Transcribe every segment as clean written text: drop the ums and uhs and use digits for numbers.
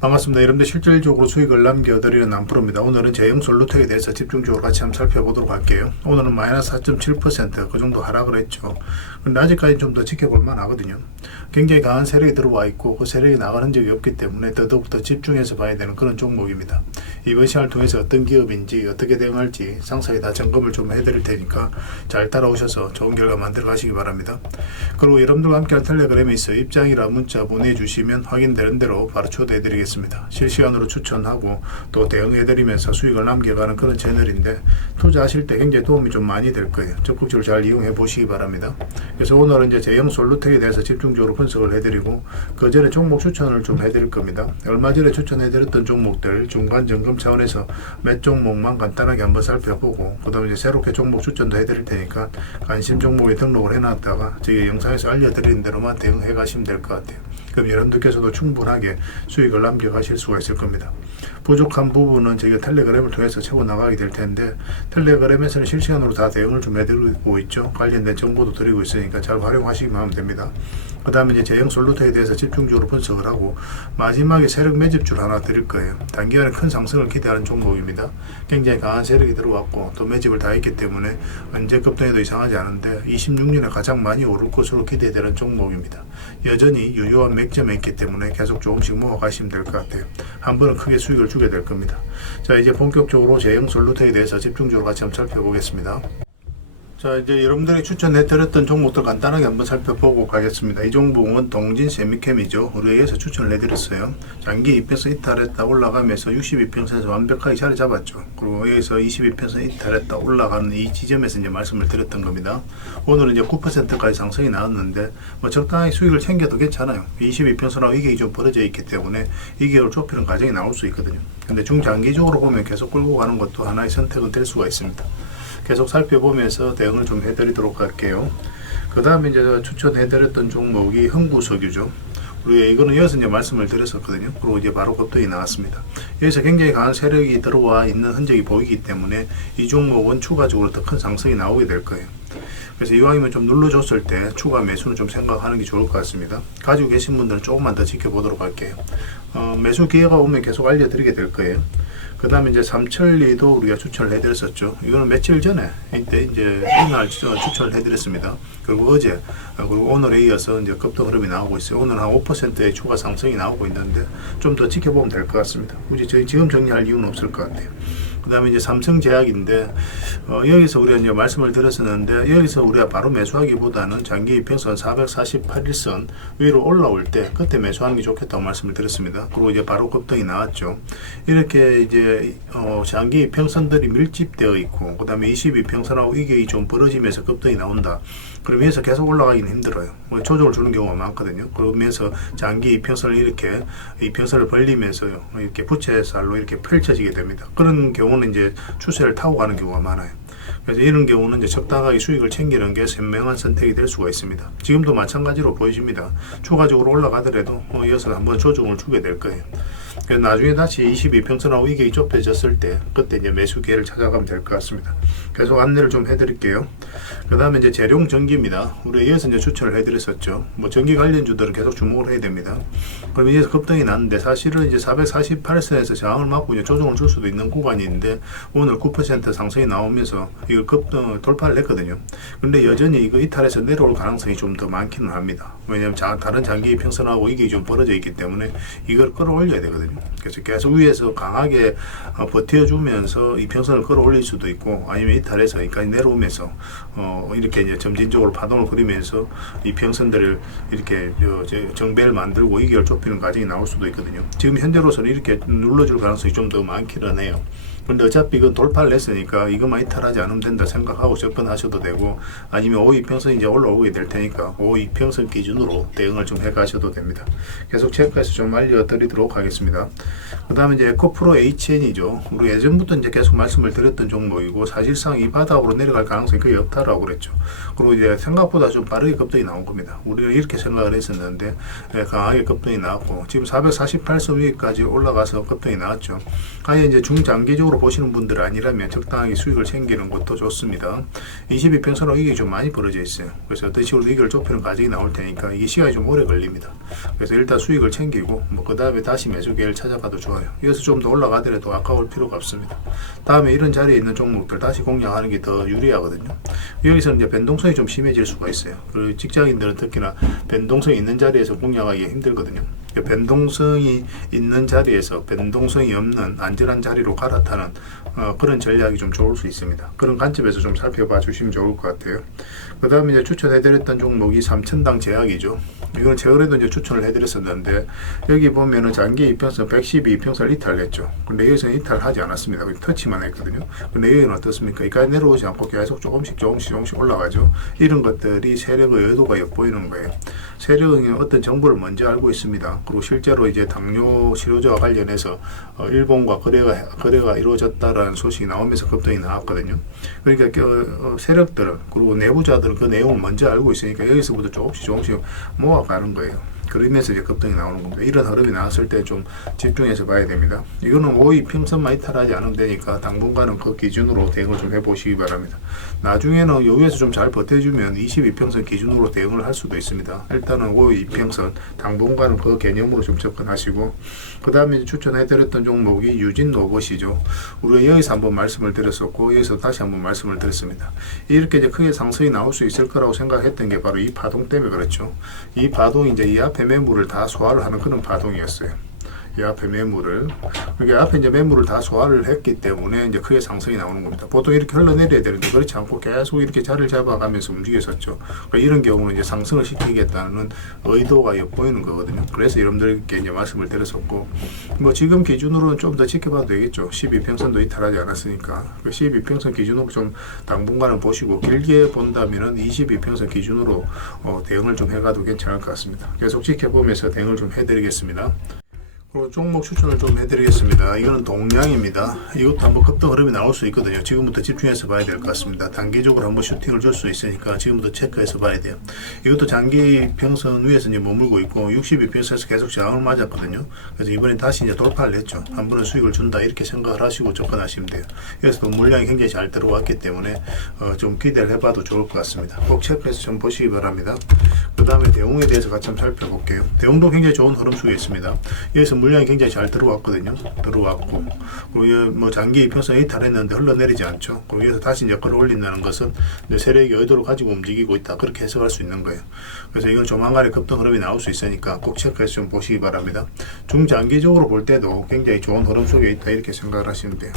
반갑습니다. 여러분들 실질적으로 수익을 남겨드리는 남프로입니다. 오늘은 제형 솔루텍에 대해서 집중적으로 같이 한번 살펴보도록 할게요. 오늘은 마이너스 4.7%그 정도 하락을 했죠. 근데 아직까지 좀 더 지켜볼 만하거든요. 굉장히 강한 세력이 들어와 있고 그 세력이 나가는 적이 없기 때문에 더더욱 집중해서 봐야 되는 그런 종목입니다. 이번 시간을 통해서 어떤 기업인지 어떻게 대응할지 상세히 다 점검을 좀 해드릴 테니까 잘 따라오셔서 좋은 결과 만들어 가시기 바랍니다. 그리고 여러분들과 함께할 텔레그램에 있어 입장이라 문자 보내주시면 확인되는 대로 바로 초대해 드리겠습니다. 실시간으로 추천하고 또 대응해드리면서 수익을 남겨가는 그런 채널인데 투자하실 때 굉장히 도움이 좀 많이 될 거예요. 적극적으로 잘 이용해 보시기 바랍니다. 그래서 오늘은 이제 제형 솔루텍에 대해서 집중적으로 분석을 해드리고 그 전에 종목 추천을 좀 해드릴 겁니다. 얼마 전에 추천해드렸던 종목들 중간 점검 차원에서 몇 종목만 간단하게 한번 살펴보고 그 다음에 이제 새롭게 종목 추천도 해드릴 테니까 관심 종목에 등록을 해놨다가 저희 영상에서 알려드리는 대로만 대응해 가시면 될 것 같아요. 그럼 여러분들께서도 충분하게 수익을 남겨가실 수가 있을 겁니다. 부족한 부분은 저희가 텔레그램을 통해서 채워 나가게 될 텐데 텔레그램에서는 실시간으로 다 대응을 좀 해드리고 있죠. 관련된 정보도 드리고 있으니까 잘 활용하시기만 하면 됩니다. 그 다음에 이제 제형 솔루텍에 대해서 집중적으로 분석을 하고 마지막에 세력 매집줄 하나 드릴 거예요. 단기간에 큰 상승을 기대하는 종목입니다. 굉장히 강한 세력이 들어왔고 또 매집을 다 했기 때문에 언제 급등해도 이상하지 않은데 26년에 가장 많이 오를 것으로 기대되는 종목입니다. 여전히 유효한 맥점에 있기 때문에 계속 조금씩 모아가시면 될 것 같아요. 한 번은 크게 수익을 주게 될 겁니다. 자, 이제 본격적으로 제형 솔루텍에 대해서 집중적으로 같이 한번 살펴보겠습니다. 자, 이제 여러분들이 추천해드렸던 종목들 간단하게 한번 살펴보고 가겠습니다. 이 종목은 동진 세미캠이죠. 우리가 여기서 추천을 해드렸어요. 장기 이평선 이탈했다 올라가면서 62평선에서 완벽하게 자리 잡았죠. 그리고 여기서 22평선 이탈했다 올라가는 이 지점에서 이제 말씀을 드렸던 겁니다. 오늘은 이제 9%까지 상승이 나왔는데 뭐 적당히 수익을 챙겨도 괜찮아요. 22평선하고 이게 좀 벌어져 있기 때문에 이격을 좁히는 과정이 나올 수 있거든요. 근데 중장기적으로 보면 계속 끌고 가는 것도 하나의 선택은 될 수가 있습니다. 계속 살펴보면서 대응을 좀 해드리도록 할게요. 그 다음에 이제 추천해드렸던 종목이 흥부석유죠. 우리가 이거는 이어서 이제 말씀을 드렸었거든요. 그리고 이제 바로 급등이 나왔습니다. 여기서 굉장히 강한 세력이 들어와 있는 흔적이 보이기 때문에 이 종목은 추가적으로 더 큰 상승이 나오게 될 거예요. 그래서 이왕이면 좀 눌러줬을 때 추가 매수는 좀 생각하는 게 좋을 것 같습니다. 가지고 계신 분들은 조금만 더 지켜보도록 할게요. 매수 기회가 오면 계속 알려드리게 될 거예요. 그 다음에 이제 삼천리도 우리가 추천을 해드렸었죠. 이거는 며칠 전에 이때 이제 이날 추천을 해드렸습니다. 그리고 어제 그리고 오늘에 이어서 이제 급등 흐름이 나오고 있어요. 오늘 한 5%의 추가 상승이 나오고 있는데 좀 더 지켜보면 될 것 같습니다. 굳이 저희 지금 정리할 이유는 없을 것 같아요. 그 다음에 이제 삼성제약인데 여기서 우리가 이제 말씀을 드렸었는데 여기서 우리가 바로 매수하기보다는 장기 이평선 448일선 위로 올라올 때 그때 매수하는 게 좋겠다고 말씀을 드렸습니다. 그리고 이제 바로 급등이 나왔죠. 이렇게 이제 장기 이평선들이 밀집되어 있고 그 다음에 22평선하고 이게 좀 벌어지면서 급등이 나온다. 그러면서 계속 올라가기는 힘들어요. 조정을 주는 경우가 많거든요. 그러면서 장기 이평선을 이렇게 이평선을 벌리면서요 이렇게 부채살로 이렇게 펼쳐지게 됩니다. 그런 경우는 이제 추세를 타고 가는 경우가 많아요. 그래서 이런 경우는 이제 적당하게 수익을 챙기는 게 현명한 선택이 될 수가 있습니다. 지금도 마찬가지로 보여집니다. 추가적으로 올라가더라도 이어서 한번 조정을 주게 될 거예요. 그래서 나중에 다시 22평선하고 이게 좁혀졌을 때 그때 이제 매수 기회를 찾아가면 될 것 같습니다. 계속 안내를 좀 해드릴게요. 그 다음에 이제 재룡전기입니다. 우리 이어서 이제 추천을 해드렸었죠. 뭐 전기 관련주들은 계속 주목을 해야 됩니다. 그럼 이제 급등이 났는데 사실은 이제 448선에서 저항을 맞고 이제 조정을 줄 수도 있는 구간이 있는데 오늘 9% 상승이 나오면서 이걸 급등 돌파를 했거든요. 근데 여전히 이거 이탈해서 내려올 가능성이 좀 더 많기는 합니다. 왜냐하면 다른 장기 평선하고 이게 좀 벌어져 있기 때문에 이걸 끌어올려야 되거든요. 그래서 계속 위에서 강하게 버텨주면서 이 평선을 끌어올릴 수도 있고 아니면 이탈해서 여기까지 내려오면서 이렇게 이제 점진적으로 파동을 그리면서 이 평선들을 이렇게 정배를 만들고 이격을 좁히는 과정이 나올 수도 있거든요. 지금 현재로서는 이렇게 눌러줄 가능성이 좀 더 많기는 해요. 근데 어차피 이건 돌파를 했으니까 이것만 이탈하지 않으면 된다 생각하고 접근하셔도 되고 아니면 5이평선 이제 올라오게 될 테니까 5이평선 기준으로 대응을 좀 해가셔도 됩니다. 계속 체크해서 좀 알려드리도록 하겠습니다. 그 다음에 이제 에코프로 HN이죠. 우리 예전부터 이제 계속 말씀을 드렸던 종목이고 사실상 이 바닥으로 내려갈 가능성이 거의 없다라고 그랬죠. 그리고 이제 생각보다 좀 빠르게 급등이 나온 겁니다. 우리는 이렇게 생각을 했었는데 강하게 급등이 나왔고 지금 448선 위까지 올라가서 급등이 나왔죠. 아예 이제 중장기적으로 장기적으로 보시는 분들 아니라면 적당하게 수익을 챙기는 것도 좋습니다. 22평선으로 이게 좀 많이 벌어져 있어요. 그래서 어떤 식으로 이걸 좁히는 과정이 나올 테니까 이게 시간이 좀 오래 걸립니다. 그래서 일단 수익을 챙기고 그 다음에 다시 매수 기회를 찾아가도 좋아요. 여기서 좀 더 올라가더라도 아까울 필요가 없습니다. 다음에 이런 자리에 있는 종목들 다시 공략하는 게 더 유리하거든요. 여기서는 이제 변동성이 좀 심해질 수가 있어요. 그리고 직장인들은 특히나 변동성이 있는 자리에서 공략하기 힘들거든요. 변동성이 있는 자리에서 변동성이 없는 안전한 자리로 갈아타는 그런 전략이 좀 좋을 수 있습니다. 그런 관점에서 좀 살펴봐 주시면 좋을 것 같아요. 그 다음에 이제 추천해드렸던 종목이 3천당 제약이죠. 이거는 최근에도 이제 추천을 해드렸었는데 여기 보면은 장기 이평선 112평선을 이탈했죠. 근데 여기서는 이탈하지 않았습니다. 터치만 했거든요. 근데 여기는 어떻습니까? 여기까지 내려오지 않고 계속 조금씩 올라가죠. 이런 것들이 세력의 의도가 엿보이는 거예요. 세력은 어떤 정보를 먼저 알고 있습니다. 그리고 실제로 이제 당뇨 치료제와 관련해서 일본과 거래가 이루어졌다라는 소식이 나오면서 급등이 나왔거든요. 그러니까 세력들 그리고 내부자들은 그 내용을 먼저 알고 있으니까 여기서부터 조금씩 모아가는 거예요. 그러면서 이제 급등이 나오는 겁니다. 이런 흐름이 나왔을 때 좀 집중해서 봐야 됩니다. 이거는 5.2평선만 이탈하지 않으면 되니까 당분간은 그 기준으로 대응을 좀 해보시기 바랍니다. 나중에는 여기에서 좀 잘 버텨주면 22평선 기준으로 대응을 할 수도 있습니다. 일단은 5.2평선 당분간은 그 개념으로 좀 접근하시고, 그 다음에 추천해드렸던 종목이 유진 로봇이죠. 우리가 여기서 한번 말씀을 드렸었고 여기서 다시 한번 말씀을 드렸습니다. 이렇게 이제 크게 상승이 나올 수 있을 거라고 생각했던 게 바로 이 파동 때문에 그렇죠. 이 파동이 이제 이 앞에 매물을 다 소화를 하는 그런 파동이었어요. 이 앞에 매물을, 이게 앞에 이제 매물을 다 소화를 했기 때문에 이제 크게 상승이 나오는 겁니다. 보통 이렇게 흘러내려야 되는데 그렇지 않고 계속 이렇게 자리를 잡아가면서 움직였었죠. 그러니까 이런 경우는 이제 상승을 시키겠다는 의도가 엿보이는 거거든요. 그래서 여러분들께 이제 말씀을 드렸었고, 뭐 지금 기준으로는 좀 더 지켜봐도 되겠죠. 12평선도 이탈하지 않았으니까. 12평선 기준으로 좀 당분간은 보시고, 길게 본다면은 22평선 기준으로 대응을 좀 해가도 괜찮을 것 같습니다. 계속 지켜보면서 대응을 좀 해드리겠습니다. 그리고 종목 추천을 좀 해드리겠습니다. 이거는 동량입니다. 이것도 한번 급등 흐름이 나올 수 있거든요. 지금부터 집중해서 봐야 될 것 같습니다. 단기적으로 한번 슈팅을 줄 수 있으니까 지금부터 체크해서 봐야 돼요. 이것도 장기 평선 위에서 이제 머물고 있고 62평선에서 계속 저항을 맞았거든요. 그래서 이번에 다시 이제 돌파를 했죠. 한 번은 수익을 준다 이렇게 생각을 하시고 접근하시면 돼요. 여기서도 물량이 굉장히 잘 들어왔기 때문에 좀 기대를 해봐도 좋을 것 같습니다. 꼭 체크해서 좀 보시기 바랍니다. 그 다음에 대웅에 대해서 같이 한번 살펴볼게요. 대웅도 굉장히 좋은 흐름 속에 있습니다. 여기서 물량이 굉장히 잘 들어왔거든요. 들어왔고, 그리고 뭐 장기 이평선에 이탈했는데 흘러내리지 않죠. 그리고 여기서 다시 이제 끌어올린다는 것은 이제 세력이 의도를 가지고 움직이고 있다, 그렇게 해석할 수 있는 거예요. 그래서 이건 조만간에 급등 흐름이 나올 수 있으니까 꼭 체크해서 좀 보시기 바랍니다. 중장기적으로 볼 때도 굉장히 좋은 흐름 속에 있다, 이렇게 생각을 하시면 돼요.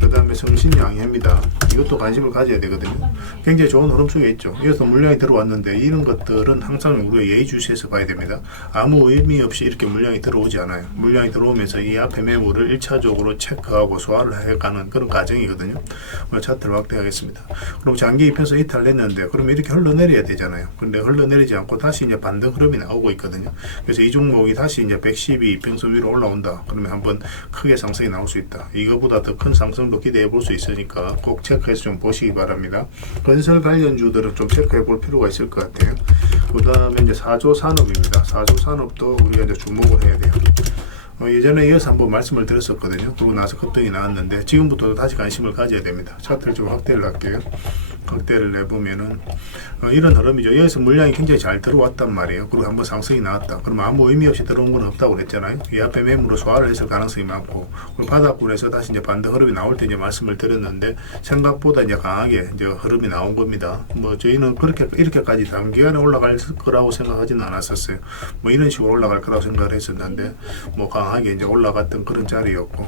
그 다음에 성신양해입니다. 이것도 관심을 가져야 되거든요. 굉장히 좋은 흐름 속에 있죠. 여기서 물량이 들어왔는데 이런 것들은 항상 우리가 예의주시해서 봐야 됩니다. 아무 의미 없이 이렇게 물량이 들어오지 않아요. 물량이 들어오면서 이 앞에 매물을 1차적으로 체크하고 소화를 해가는 그런 과정이거든요. 차트를 확대하겠습니다. 그럼 장기 입혀서 이탈했는데 그러면 이렇게 흘러내려야 되잖아요. 근데 흘러내리지 않고 다시 이제 반등 흐름이 나오고 있거든요. 그래서 이 종목이 다시 이제 112 이평선 위로 올라온다. 그러면 한번 크게 상승이 나올 수 있다. 이거보다 더 큰 상승도 기대해 볼 수 있으니까 꼭 체크해서 좀 보시기 바랍니다. 건설 관련주들은 좀 체크해 볼 필요가 있을 것 같아요. 그 다음에 이제 4조 산업입니다. 4조 산업도 우리가 이제 주목을 해야 돼요. 예전에 이어서 한번 말씀을 드렸었거든요. 그러고 나서 급등이 나왔는데 지금부터 다시 관심을 가져야 됩니다. 차트를 좀 확대를 할게요. 확대를 내보면은 이런 흐름이죠. 여기서 물량이 굉장히 잘 들어왔단 말이에요. 그리고 한번 상승이 나왔다. 그럼 아무 의미 없이 들어온 건 없다고 그랬잖아요. 이 앞에 매물로 소화를 했을 가능성이 많고, 그리고 바닥권에서 다시 이제 반등 흐름이 나올 때 이제 말씀을 드렸는데 생각보다 이제 강하게 이제 흐름이 나온 겁니다. 뭐 저희는 그렇게 이렇게까지 단기간에 올라갈 거라고 생각하지는 않았었어요. 뭐 이런 식으로 올라갈 거라고 생각을 했었는데 뭐 강하게 이제 올라갔던 그런 자리였고,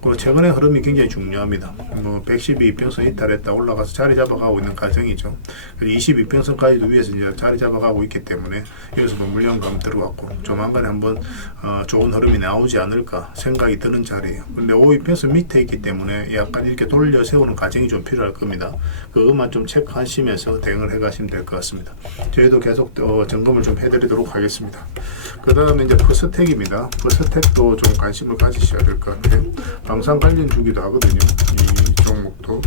그리고 최근에 흐름이 굉장히 중요합니다. 뭐 112평선 이탈했다 올라가서 자리 잡아가고 있는 과정이죠. 22평선까지도 위에서 이제 자리 잡아가고 있기 때문에 여기서도 물량감 들어왔고 조만간에 한번 좋은 흐름이 나오지 않을까 생각이 드는 자리예요. 근데 52평선 밑에 있기 때문에 약간 이렇게 돌려 세우는 과정이 좀 필요할 겁니다. 그것만 좀 체크하시면서 대응을 해가시면 될 것 같습니다. 저희도 계속 점검을 좀 해드리도록 하겠습니다. 그 다음에 이제 퍼스텍입니다. 퍼스텍도 좀 관심을 가지셔야 될 것 같아요. 방산 관련 주기도 하거든요. 이 종목도.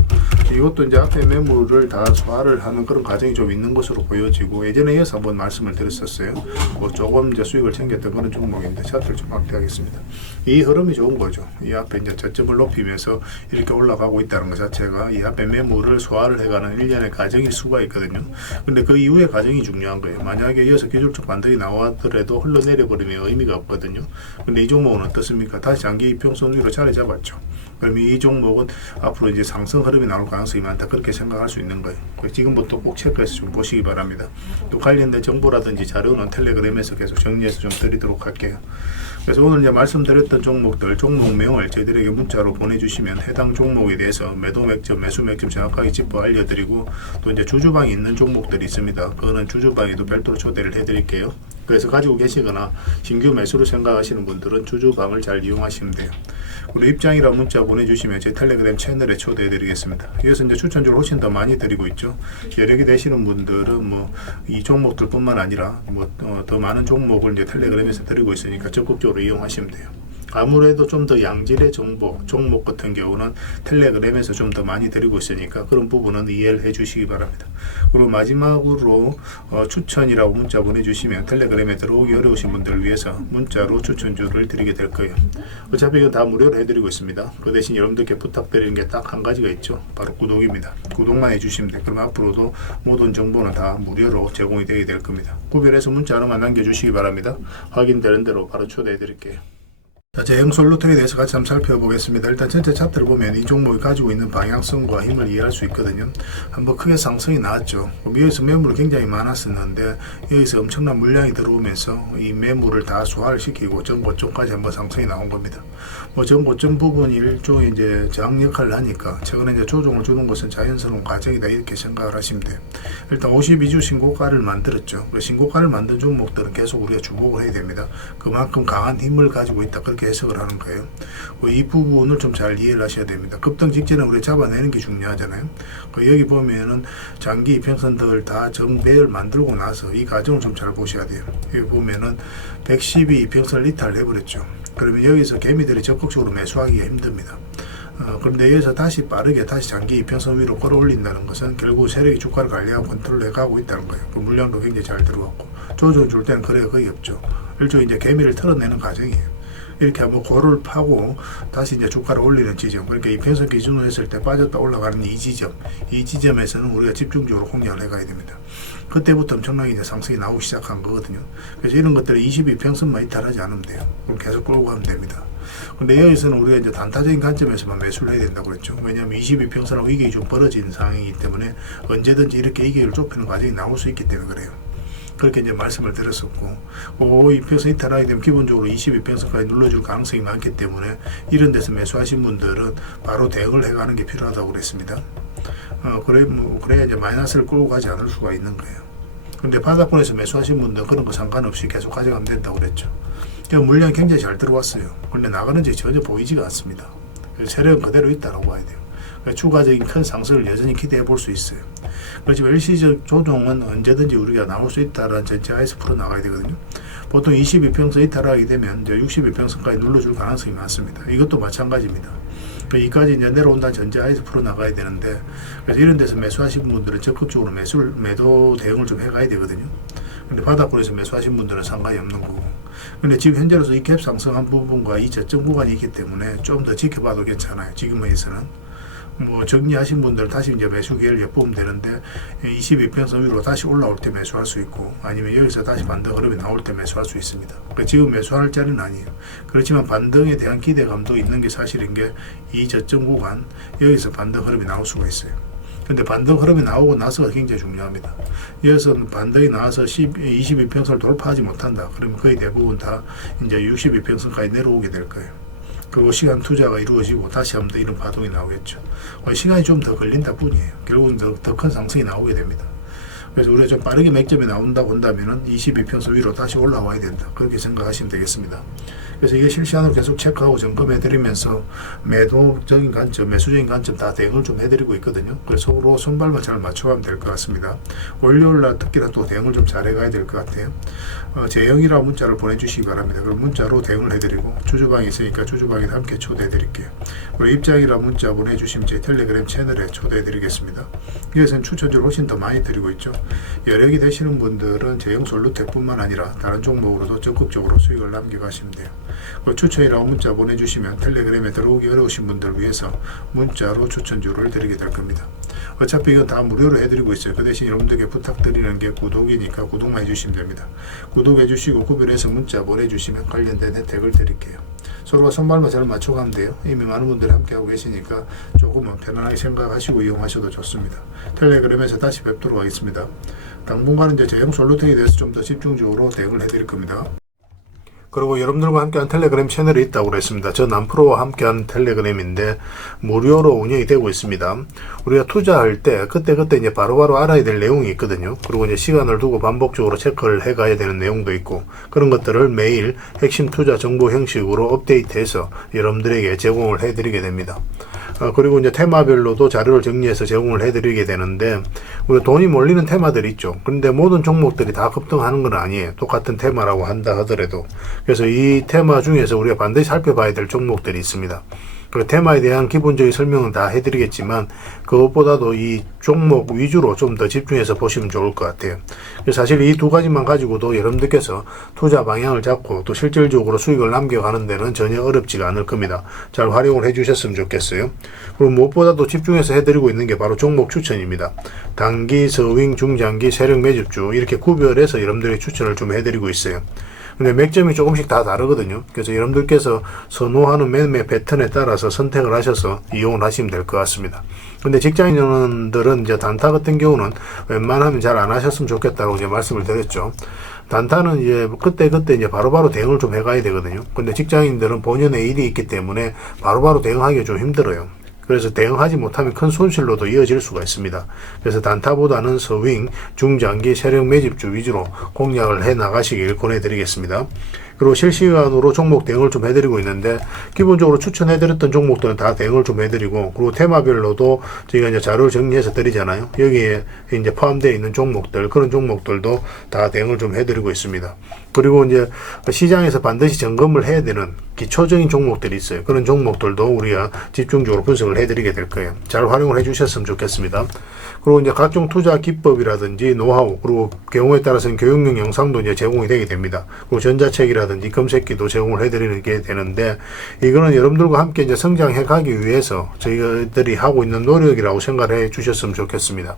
이것도 이제 앞에 매물을 힘을 다 소화를 하는 그런 과정이 좀 있는 것으로 보여지고, 예전에 이어서 한번 말씀을 드렸었어요. 뭐 조금 이제 수익을 챙겼던 그런 종목인데 차트를 좀 확대하겠습니다. 이 흐름이 좋은 거죠. 이 앞에 이제 저점을 높이면서 이렇게 올라가고 있다는 것 자체가 이 앞에 매물을 소화를 해가는 일련의 과정일 수가 있거든요. 근데 그 이후의 과정이 중요한 거예요. 만약에 이어서 기술적 반등이 나왔더라도 흘러내려 버리면 의미가 없거든요. 근데 이 종목은 어떻습니까? 다시 장기 이평선 위로 자리 잡았죠. 그러면 이 종목은 앞으로 이제 상승 흐름이 나올 가능성이 많다, 그렇게 생각할 수 있는 거예요. 지금부터 꼭 체크해서 좀 보시기 바랍니다. 또 관련된 정보라든지 자료는 텔레그램에서 계속 정리해서 좀 드리도록 할게요. 그래서 오늘 이제 말씀드렸던 종목들, 종목명을 저희들에게 문자로 보내주시면 해당 종목에 대해서 매도 맥점, 매수 맥점 정확하게 짚어 알려드리고, 또 이제 주주방이 있는 종목들이 있습니다. 그거는 주주방에도 별도로 초대를 해드릴게요. 그래서 가지고 계시거나 신규 매수로 생각하시는 분들은 주주방을 잘 이용하시면 돼요. 그리고 입장이라 문자 보내주시면 제 텔레그램 채널에 초대해드리겠습니다. 여기서 이제 추천주를 훨씬 더 많이 드리고 있죠. 여력이 되시는 분들은 뭐 이 종목들뿐만 아니라 뭐 더 많은 종목을 이제 텔레그램에서 드리고 있으니까 적극적으로 이용하시면 돼요. 아무래도 좀 더 양질의 종목 같은 경우는 텔레그램에서 좀 더 많이 드리고 있으니까 그런 부분은 이해를 해 주시기 바랍니다. 그리고 마지막으로 추천이라고 문자 보내주시면 텔레그램에 들어오기 어려우신 분들을 위해서 문자로 추천주를 드리게 될 거예요. 어차피 이건 다 무료로 해드리고 있습니다. 그 대신 여러분들께 부탁드리는 게 딱 한 가지가 있죠. 바로 구독입니다. 구독만 해주시면 돼요. 그럼 앞으로도 모든 정보는 다 무료로 제공이 되게 될 겁니다. 구별해서 문자 하나만 남겨주시기 바랍니다. 확인되는 대로 바로 초대해 드릴게요. 자, 제형솔루텍에 대해서 같이 한번 살펴보겠습니다. 일단 전체 차트를 보면 이 종목이 가지고 있는 방향성과 힘을 이해할 수 있거든요. 한번 크게 상승이 나왔죠. 여기서 매물이 굉장히 많았었는데 여기서 엄청난 물량이 들어오면서 이 매물을 다 소화를 시키고 전고점까지 한번 상승이 나온 겁니다. 뭐 전고점 부분이 일종의 이제 저항 역할을 하니까 최근에 이제 조정을 주는 것은 자연스러운 과정이다, 이렇게 생각을 하시면 돼요. 일단 52주 신고가를 만들었죠. 그 신고가를 만든 종목들은 계속 우리가 주목을 해야 됩니다. 그만큼 강한 힘을 가지고 있다, 그렇게 해석을 하는 거예요. 이 부분을 좀 잘 이해를 하셔야 됩니다. 급등 직전에 우리 잡아내는 게 중요하잖아요. 여기 보면은 장기 이평선들 다 정배열 만들고 나서 이 과정을 좀 잘 보셔야 돼요. 여기 보면은 112 이평선을 이탈을 해버렸죠. 그러면 여기서 개미들이 적극적으로 매수하기가 힘듭니다. 그런데 여기서 다시 빠르게 다시 장기 이평선 위로 끌어올린다는 것은 결국 세력이 주가를 관리하고 컨트롤해 가고 있다는 거예요. 그 물량도 굉장히 잘 들어왔고, 조정 줄 때는 거래가 거의 없죠. 일종의 이제 개미를 털어내는 과정이에요. 이렇게 한번 고를 파고 다시 이제 주가를 올리는 지점, 그러니까 이평선 기준으로 했을 때 빠졌다 올라가는 이 지점에서는 우리가 집중적으로 공략을 해가야 됩니다. 그때부터 엄청나게 이제 상승이 나오기 시작한 거거든요. 그래서 이런 것들을 22평선만 이탈하지 않으면 돼요. 그럼 계속 끌고 가면 됩니다. 근데 여기서는 우리가 이제 단타적인 관점에서만 매수를 해야 된다고 그랬죠. 왜냐하면 22평선하고 이익이 좀 벌어진 상황이기 때문에 언제든지 이렇게 이익을 좁히는 과정이 나올 수 있기 때문에 그래요. 그렇게 이제 말씀을 드렸었고, 이평선 이탈하게 되면 기본적으로 22평선까지 눌러줄 가능성이 많기 때문에 이런 데서 매수하신 분들은 바로 대응을 해가는 게 필요하다고 그랬습니다. 그래야 이제 마이너스를 끌고 가지 않을 수가 있는 거예요. 근데 바닥권에서 매수하신 분들은 그런 거 상관없이 계속 가져가면 된다고 그랬죠. 물량이 굉장히 잘 들어왔어요. 그런데 나가는지 전혀 보이지가 않습니다. 세력은 그대로 있다고 봐야 돼요. 추가적인 큰 상승을 여전히 기대해 볼 수 있어요. 그렇지만 일시적 조정은 언제든지 우리가 나올 수 있다는 전제하에서 풀어나가야 되거든요. 보통 22평선 이탈하게 되면 이제 62평선까지 눌러줄 가능성이 많습니다. 이것도 마찬가지입니다. 이까지 이제 내려온다는 전제하에서 풀어나가야 되는데, 그래서 이런 데서 매수하신 분들은 적극적으로 매도 대응을 좀 해가야 되거든요. 근데 바닥권에서 매수하신 분들은 상관이 없는 거고, 근데 지금 현재로서 이 갭 상승한 부분과 이 저점 구간이 있기 때문에 좀 더 지켜봐도 괜찮아요. 지금에서는. 정리하신 분들은 다시 이제 매수 기회를 엿보면 되는데, 22평선 위로 다시 올라올 때 매수할 수 있고, 아니면 여기서 다시 반등 흐름이 나올 때 매수할 수 있습니다. 그러니까 지금 매수할 자리는 아니에요. 그렇지만 반등에 대한 기대감도 있는 게 사실인 게, 이 저점 구간, 여기서 반등 흐름이 나올 수가 있어요. 근데 반등 흐름이 나오고 나서가 굉장히 중요합니다. 여기서 반등이 나와서 22평선을 돌파하지 못한다. 그러면 거의 대부분 다 이제 62평선까지 내려오게 될 거예요. 그리고 시간 투자가 이루어지고 다시 한번 더 이런 파동이 나오겠죠. 시간이 좀 더 걸린다 뿐이에요. 결국은 더 큰 상승이 나오게 됩니다. 그래서 우리가 좀 빠르게 맥점이 나온다고 한다면은 22평선 위로 다시 올라와야 된다, 그렇게 생각하시면 되겠습니다. 그래서 이게 실시간으로 계속 체크하고 점검해 드리면서 매도적인 관점, 매수적인 관점 다 대응을 좀 해드리고 있거든요. 그래서 서로 손발만 잘 맞춰가면 될 것 같습니다. 월요일날 특히나 또 대응을 좀 잘해가야 될 것 같아요. 제형이라고 문자를 보내주시기 바랍니다. 그럼 문자로 대응을 해드리고, 주주방이 있으니까 주주방에 함께 초대해드릴게요. 그리고 입장이라고 문자 보내주시면 제 텔레그램 채널에 초대해드리겠습니다. 여기서는 추천주를 훨씬 더 많이 드리고 있죠. 여력이 되시는 분들은 제형 솔루텍뿐만 아니라 다른 종목으로도 적극적으로 수익을 남겨가시면 돼요. 추천이라고 문자 보내주시면 텔레그램에 들어오기 어려우신 분들을 위해서 문자로 추천주를 드리게 될 겁니다. 어차피 이건 다 무료로 해드리고 있어요. 그 대신 여러분들께 부탁드리는 게 구독이니까 구독만 해주시면 됩니다. 구독해주시고 구별해서 문자 보내주시면 관련된 혜택을 드릴게요. 서로가 손발만 잘 맞춰가면 돼요. 이미 많은 분들이 함께하고 계시니까 조금은 편안하게 생각하시고 이용하셔도 좋습니다. 텔레그램에서 다시 뵙도록 하겠습니다. 당분간은 이제 제형 솔루텍에 대해서 좀 더 집중적으로 대응을 해드릴 겁니다. 그리고 여러분들과 함께한 텔레그램 채널이 있다고 그랬습니다. 전 남프로와 함께한 텔레그램인데 무료로 운영이 되고 있습니다. 우리가 투자할 때 그때 이제 바로바로 알아야 될 내용이 있거든요. 그리고 이제 시간을 두고 반복적으로 체크를 해가야 되는 내용도 있고, 그런 것들을 매일 핵심 투자 정보 형식으로 업데이트해서 여러분들에게 제공을 해드리게 됩니다. 그리고 이제 테마별로도 자료를 정리해서 제공을 해드리게 되는데, 우리 돈이 몰리는 테마들이 있죠. 그런데 모든 종목들이 다 급등하는 건 아니에요. 똑같은 테마라고 한다 하더라도. 그래서 이 테마 중에서 우리가 반드시 살펴봐야 될 종목들이 있습니다. 그 테마에 대한 기본적인 설명은 다 해드리겠지만, 그것보다도 이 종목 위주로 좀 더 집중해서 보시면 좋을 것 같아요. 사실 이 두 가지만 가지고도 여러분들께서 투자 방향을 잡고 또 실질적으로 수익을 남겨가는 데는 전혀 어렵지가 않을 겁니다. 잘 활용을 해주셨으면 좋겠어요. 그리고 무엇보다도 집중해서 해드리고 있는 게 바로 종목 추천입니다. 단기, 서윙, 중장기, 세력 매집주 이렇게 구별해서 여러분들의 추천을 좀 해드리고 있어요. 근데 맥점이 조금씩 다 다르거든요. 그래서 여러분들께서 선호하는 매매 패턴에 따라서 선택을 하셔서 이용을 하시면 될 것 같습니다. 근데 직장인들은 이제 단타 같은 경우는 웬만하면 잘 안 하셨으면 좋겠다고 이제 말씀을 드렸죠. 단타는 이제 그때 이제 바로바로 대응을 좀 해가야 되거든요. 근데 직장인들은 본연의 일이 있기 때문에 바로바로 대응하기가 좀 힘들어요. 그래서 대응하지 못하면 큰 손실로도 이어질 수가 있습니다. 그래서 단타보다는 서윙, 중장기, 세력 매집주 위주로 공략을 해 나가시길 권해드리겠습니다. 그리고 실시간으로 종목 대응을 좀 해드리고 있는데, 기본적으로 추천해드렸던 종목들은 다 대응을 좀 해드리고, 그리고 테마별로도 저희가 이제 자료를 정리해서 드리잖아요. 여기에 이제 포함되어 있는 종목들, 그런 종목들도 다 대응을 좀 해드리고 있습니다. 그리고 이제 시장에서 반드시 점검을 해야 되는 기초적인 종목들이 있어요. 그런 종목들도 우리가 집중적으로 분석을 해드리게 될 거예요. 잘 활용을 해주셨으면 좋겠습니다. 그리고 이제 각종 투자 기법이라든지 노하우, 그리고 경우에 따라서는 교육용 영상도 이제 제공이 되게 됩니다. 그리고 전자책이라든지 검색기도 제공을 해드리는 게 되는데, 이거는 여러분들과 함께 이제 성장해 가기 위해서 저희들이 하고 있는 노력이라고 생각해 주셨으면 좋겠습니다.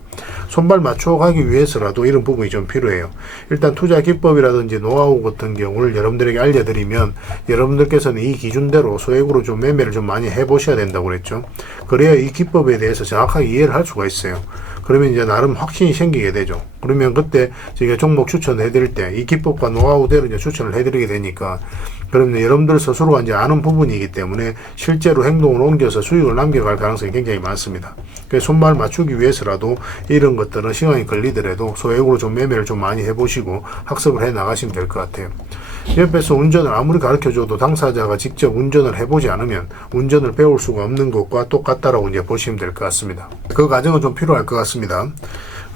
손발 맞춰 가기 위해서라도 이런 부분이 좀 필요해요. 일단 투자 기법이라든지 노하우 같은 경우를 여러분들에게 알려드리면, 여러분들께서는 이 기준대로 소액으로 좀 매매를 좀 많이 해보셔야 된다고 그랬죠. 그래야 이 기법에 대해서 정확하게 이해를 할 수가 있어요. 그러면 이제 나름 확신이 생기게 되죠. 그러면 그때 저희가 종목 추천을 해드릴 때 이 기법과 노하우대로 이제 추천을 해드리게 되니까, 그러면 여러분들 스스로가 이제 아는 부분이기 때문에 실제로 행동을 옮겨서 수익을 남겨갈 가능성이 굉장히 많습니다. 그래서 손발 맞추기 위해서라도 이런 것들은 시간이 걸리더라도 소액으로 좀 매매를 좀 많이 해보시고 학습을 해 나가시면 될 것 같아요. 옆에서 운전을 아무리 가르쳐줘도 당사자가 직접 운전을 해보지 않으면 운전을 배울 수가 없는 것과 똑같다라고 이제 보시면 될 것 같습니다. 그 과정은 좀 필요할 것 같습니다.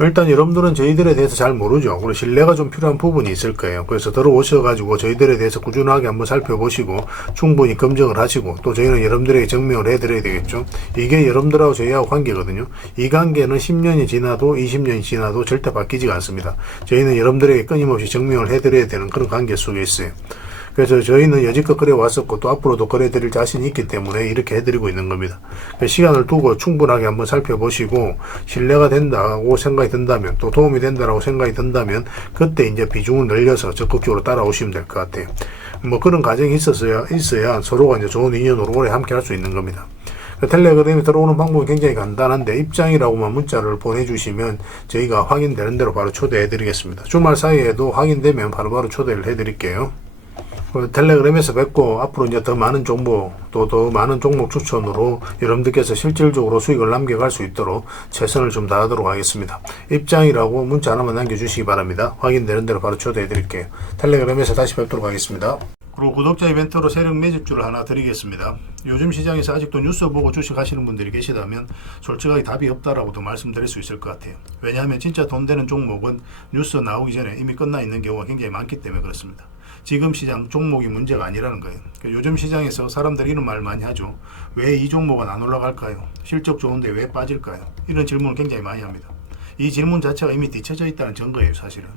일단 여러분들은 저희들에 대해서 잘 모르죠. 그리고 신뢰가 좀 필요한 부분이 있을 거예요. 그래서 들어오셔가지고 저희들에 대해서 꾸준하게 한번 살펴보시고 충분히 검증을 하시고, 또 저희는 여러분들에게 증명을 해드려야 되겠죠. 이게 여러분들하고 저희하고 관계거든요. 이 관계는 10년이 지나도 20년이 지나도 절대 바뀌지가 않습니다. 저희는 여러분들에게 끊임없이 증명을 해드려야 되는 그런 관계 속에 있어요. 그래서 저희는 여지껏 그래 왔었고 또 앞으로도 그래 드릴 자신이 있기 때문에 이렇게 해드리고 있는 겁니다. 시간을 두고 충분하게 한번 살펴보시고 신뢰가 된다고 생각이 든다면, 또 도움이 된다라고 생각이 든다면 그때 이제 비중을 늘려서 적극적으로 따라오시면 될 것 같아요. 뭐 그런 과정이 있어야 서로가 이제 좋은 인연으로 오래 함께 할 수 있는 겁니다. 텔레그램에 들어오는 방법이 굉장히 간단한데, 입장이라고만 문자를 보내주시면 저희가 확인되는 대로 바로 초대해 드리겠습니다. 주말 사이에도 확인되면 바로 초대를 해 드릴게요. 텔레그램에서 뵙고, 앞으로 이제 더 많은 정보, 또 더 많은 종목 추천으로 여러분들께서 실질적으로 수익을 남겨갈 수 있도록 최선을 좀 다하도록 하겠습니다. 입장이라고 문자 하나만 남겨주시기 바랍니다. 확인되는 대로 바로 초대해 드릴게요. 텔레그램에서 다시 뵙도록 하겠습니다. 그리고 구독자 이벤트로 세력 매집주를 하나 드리겠습니다. 요즘 시장에서 아직도 뉴스 보고 주식 하시는 분들이 계시다면 솔직하게 답이 없다라고도 말씀드릴 수 있을 것 같아요. 왜냐하면 진짜 돈 되는 종목은 뉴스 나오기 전에 이미 끝나 있는 경우가 굉장히 많기 때문에 그렇습니다. 지금 시장 종목이 문제가 아니라는 거예요. 요즘 시장에서 사람들이 이런 말 많이 하죠. 왜 이 종목은 안 올라갈까요? 실적 좋은데 왜 빠질까요? 이런 질문을 굉장히 많이 합니다. 이 질문 자체가 이미 뒤쳐져 있다는 증거예요. 사실은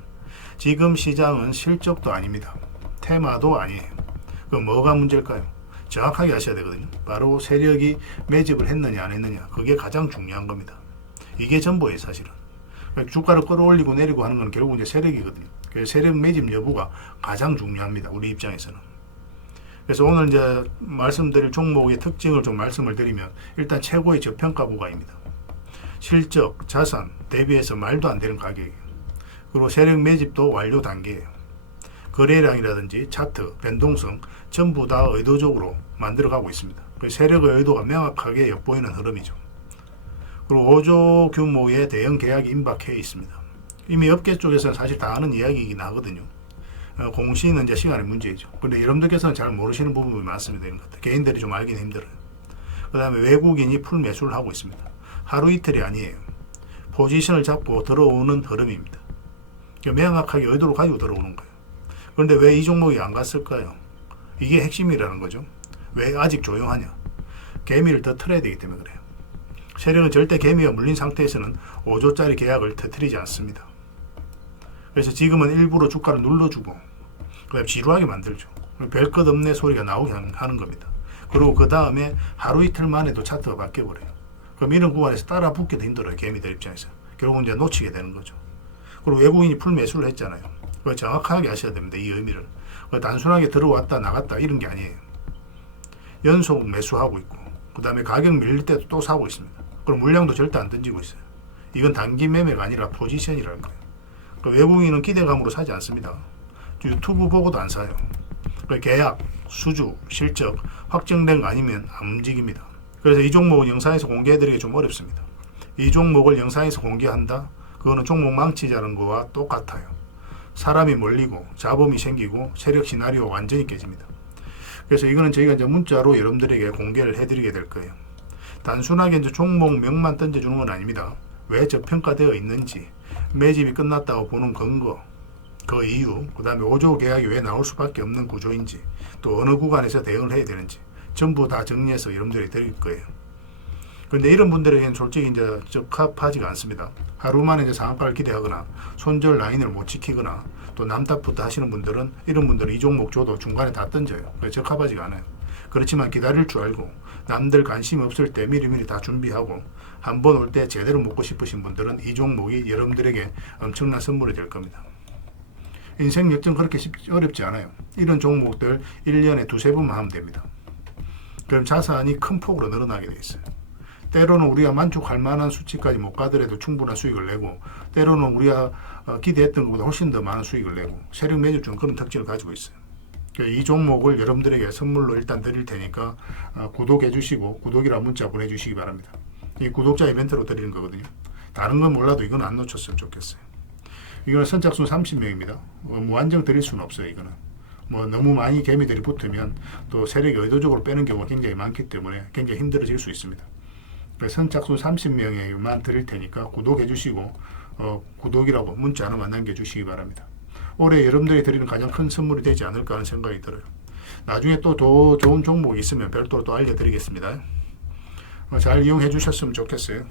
지금 시장은 실적도 아닙니다. 테마도 아니에요. 그럼 뭐가 문제일까요? 정확하게 아셔야 되거든요. 바로 세력이 매집을 했느냐 안 했느냐, 그게 가장 중요한 겁니다. 이게 전부예요. 사실은 주가를 끌어올리고 내리고 하는 건 결국 이제 세력이거든요. 그래서 세력 매집 여부가 가장 중요합니다. 우리 입장에서는. 그래서 오늘 이제 말씀드릴 종목의 특징을 좀 말씀을 드리면, 일단 최고의 저평가 구간입니다. 실적, 자산 대비해서 말도 안 되는 가격이에요. 그리고 세력 매집도 완료 단계예요. 거래량이라든지 차트, 변동성 전부 다 의도적으로 만들어가고 있습니다. 세력의 의도가 명확하게 엿보이는 흐름이죠. 그리고 5조 규모의 대형 계약이 임박해 있습니다. 이미 업계 쪽에서는 사실 다 아는 이야기이긴 하거든요. 공시는 이제 시간의 문제이죠. 그런데 여러분들께서는 잘 모르시는 부분이 많습니다. 이런 것들. 개인들이 좀 알긴 힘들어요. 그 다음에 외국인이 풀 매수를 하고 있습니다. 하루 이틀이 아니에요. 포지션을 잡고 들어오는 흐름입니다. 명확하게 의도를 가지고 들어오는 거예요. 그런데 왜 이 종목이 안 갔을까요? 이게 핵심이라는 거죠. 왜 아직 조용하냐? 개미를 더 틀어야 되기 때문에 그래요. 세력은 절대 개미가 물린 상태에서는 5조짜리 계약을 터뜨리지 않습니다. 그래서 지금은 일부러 주가를 눌러주고 그다음에 지루하게 만들죠. 별 것 없네 소리가 나오게 하는 겁니다. 그리고 그 다음에 하루 이틀 만에도 차트가 바뀌어버려요. 그럼 이런 구간에서 따라 붙기도 힘들어요. 개미들 입장에서. 결국은 이제 놓치게 되는 거죠. 그리고 외국인이 풀 매수를 했잖아요. 그걸 정확하게 아셔야 됩니다. 이 의미를. 단순하게 들어왔다 나갔다 이런 게 아니에요. 연속 매수하고 있고, 그 다음에 가격 밀릴 때도 또 사고 있습니다. 그럼 물량도 절대 안 던지고 있어요. 이건 단기 매매가 아니라 포지션이라는 거예요. 외국인은 기대감으로 사지 않습니다. 유튜브 보고도 안 사요. 계약, 수주, 실적 확정된 거 아니면 안 움직입니다. 그래서 이 종목은 영상에서 공개해드리기 좀 어렵습니다. 이 종목을 영상에서 공개한다? 그거는 종목 망치자는 거와 똑같아요. 사람이 몰리고 잡음이 생기고 세력 시나리오가 완전히 깨집니다. 그래서 이거는 저희가 이제 문자로 여러분들에게 공개를 해드리게 될 거예요. 단순하게 이제 종목명만 던져주는 건 아닙니다. 왜 저평가되어 있는지, 매집이 끝났다고 보는 근거, 그 이유, 그 다음에 5조 계약이 왜 나올 수밖에 없는 구조인지, 또 어느 구간에서 대응을 해야 되는지 전부 다 정리해서 여러분들이 드릴 거예요. 그런데 이런 분들에게는 솔직히 이제 적합하지가 않습니다. 하루 만에 이제 상한가를 기대하거나 손절 라인을 못 지키거나 또 남탓부터 하시는 분들은, 이런 분들은 이 종목 줘도 중간에 다 던져요. 적합하지가 않아요. 그렇지만 기다릴 줄 알고 남들 관심 없을 때 미리미리 다 준비하고 한 번 올 때 제대로 먹고 싶으신 분들은 이 종목이 여러분들에게 엄청난 선물이 될 겁니다. 인생 역전 그렇게 어렵지 않아요. 이런 종목들 1년에 두세 번만 하면 됩니다. 그럼 자산이 큰 폭으로 늘어나게 돼 있어요. 때로는 우리가 만족할 만한 수치까지 못 가더라도 충분한 수익을 내고, 때로는 우리가 기대했던 것보다 훨씬 더 많은 수익을 내고, 세력 매집주는 그런 특징을 가지고 있어요. 이 종목을 여러분들에게 선물로 일단 드릴 테니까 구독해 주시고 구독이라 문자 보내주시기 바랍니다. 이 구독자 이벤트로 드리는 거거든요. 다른 건 몰라도 이건 안 놓쳤으면 좋겠어요. 이거는 선착순 30명입니다. 무한정 드릴 수는 없어요. 이거는 너무 많이 개미들이 붙으면 또 세력이 의도적으로 빼는 경우가 굉장히 많기 때문에 굉장히 힘들어질 수 있습니다. 선착순 30명에만 드릴 테니까 구독해 주시고 구독이라고 문자 하나만 남겨주시기 바랍니다. 올해 여러분들이 드리는 가장 큰 선물이 되지 않을까 하는 생각이 들어요. 나중에 또 더 좋은 종목이 있으면 별도로 또 알려드리겠습니다. 잘 이용해 주셨으면 좋겠어요.